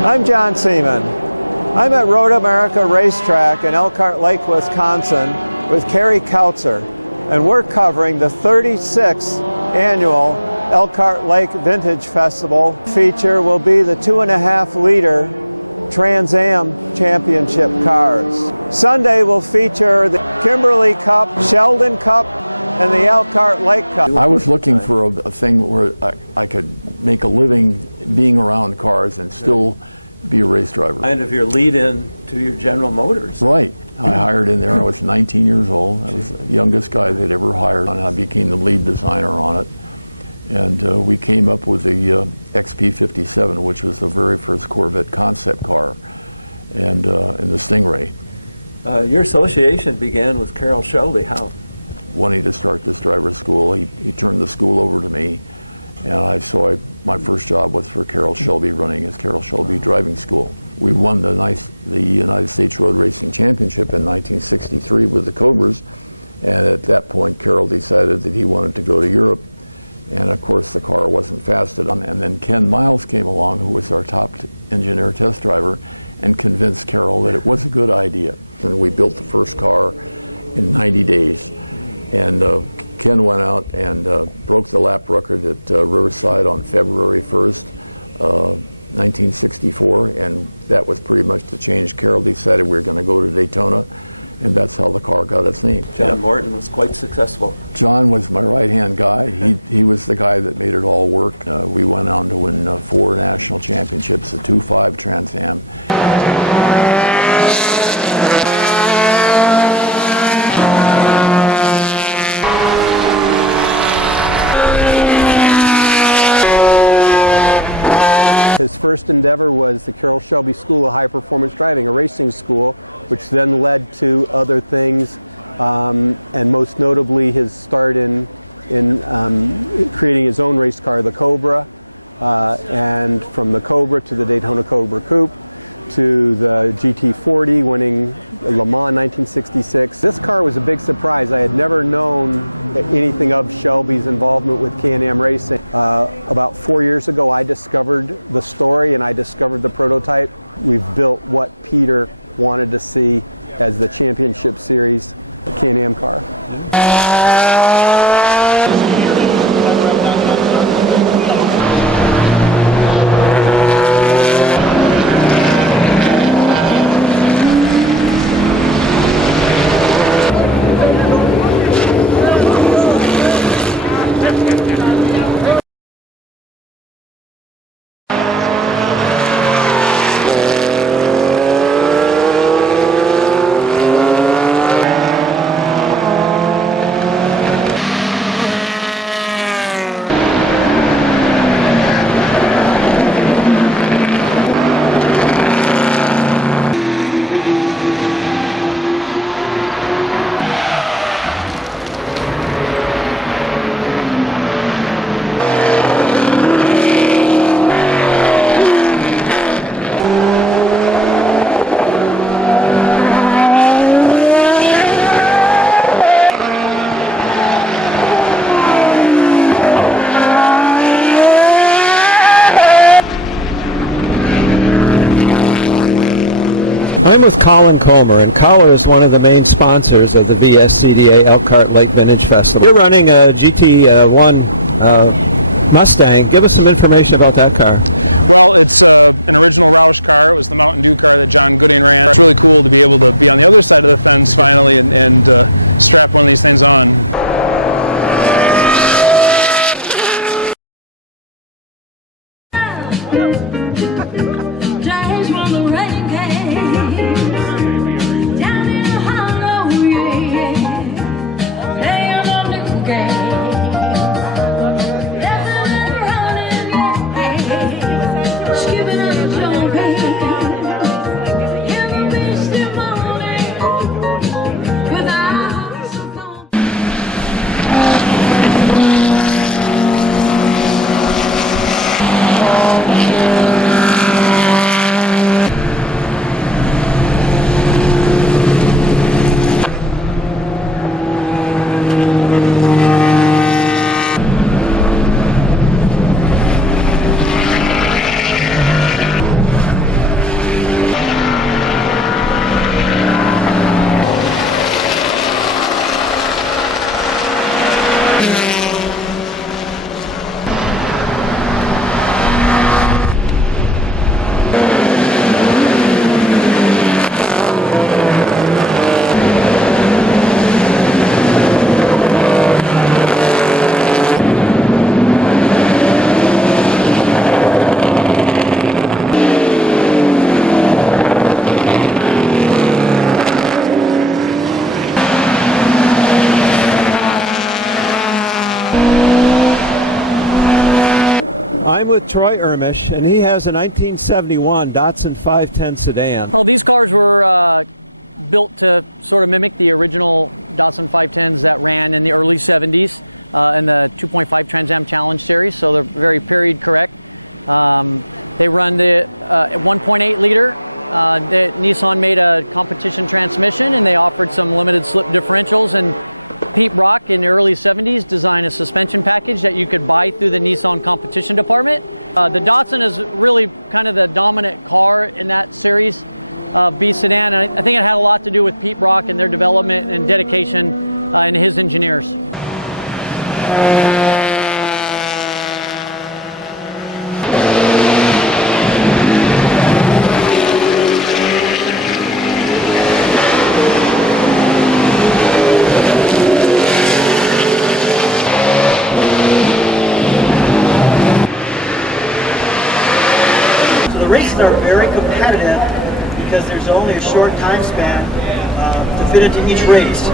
I'm John Seaman. I'm at Road America Racetrack in Elkhart Lake, Wisconsin with Kerry Kautzer, and we're covering the 36th annual Elkhart Lake Vintage Festival. Feature will be the 2.5-liter Trans Am Championship cars. Sunday will feature the Kimberly Cup, Sheldon Cup, and the Elkhart Lake Cup. I was looking for a thing where I could make a living being around cars and still be a race driver. Kind of your lead-in to your General Motors. Right. I hired in there. I was 19 years old. I was the youngest guy they'd ever hired, and I became the lead designer on it. And we came up with the XP57, which was the very first Corvette concept car, and the Stingray. Your association began with Carroll Shelby. How? Wanting to start this driver's school, he turned the school over to me, and my first job was for Carroll Shelby, running his Carroll Shelby driving school. We won the United States Road Racing Championship in 1963 with the Cobras, and at that point Carroll decided that he wanted to go to Europe, and of course the car wasn't fast enough. And then Ken Miles came along, who was our top engineer test driver, and convinced Carroll that it was a good idea. And we built the first car in 90 days. And Ken went out and broke the lap record at Riverside on February 1st, 1964, and that was pretty much the change. Carroll decided we were going to go to Daytona, and that's how the car got its name. John Morton was quite successful. John was my right-hand guy. He was the guy that made it all work. We went on to win 4 national championships, the 2.5 Trans Am. His first endeavor was the Carroll Shelby School of High Performance Driving, a racing school, which then led to other things, and most notably his start in creating his own race car, the Cobra, and from the Cobra to the Daytona Cobra Coupe, to the GT40, winning Le Mans 1966. This car was a big surprise. I had never known anything of Shelby's involvement with Can-Am racing. About 4 years ago, I discovered the story and I discovered the prototype. We've built what Peter wanted to see as the championship series Can-Am car. I'm with Colin Comer, and Colin is one of the main sponsors of the VSCDA Elkhart Lake Vintage Festival. You're running a GT1 Mustang. Give us some information about that car. Well, it's an original Roush car. It was the Mountain Dew car that John Gooding ran. It's really cool to be able to be on the other side of the fence finally and strap one of these things on. I'm with Troy Ermish, and he has a 1971 Datsun 510 sedan. Well, these cars were built to sort of mimic the original Datsun 510s that ran in the early 70s in the 2.5 Trans Am Challenge series, so they're very period correct. They run the 1.8 liter. Nissan made a competition transmission, and they offered some limited slip differentials, and Pete Brock in the early 70s designed a suspension package that you could buy through the Nissan competition department. The Datsun is really kind of the dominant car in that series of B sedan, and I think it had a lot to do with Pete Brock and their development and dedication and his engineers. The races are very competitive because there's only a short time span to fit into each race.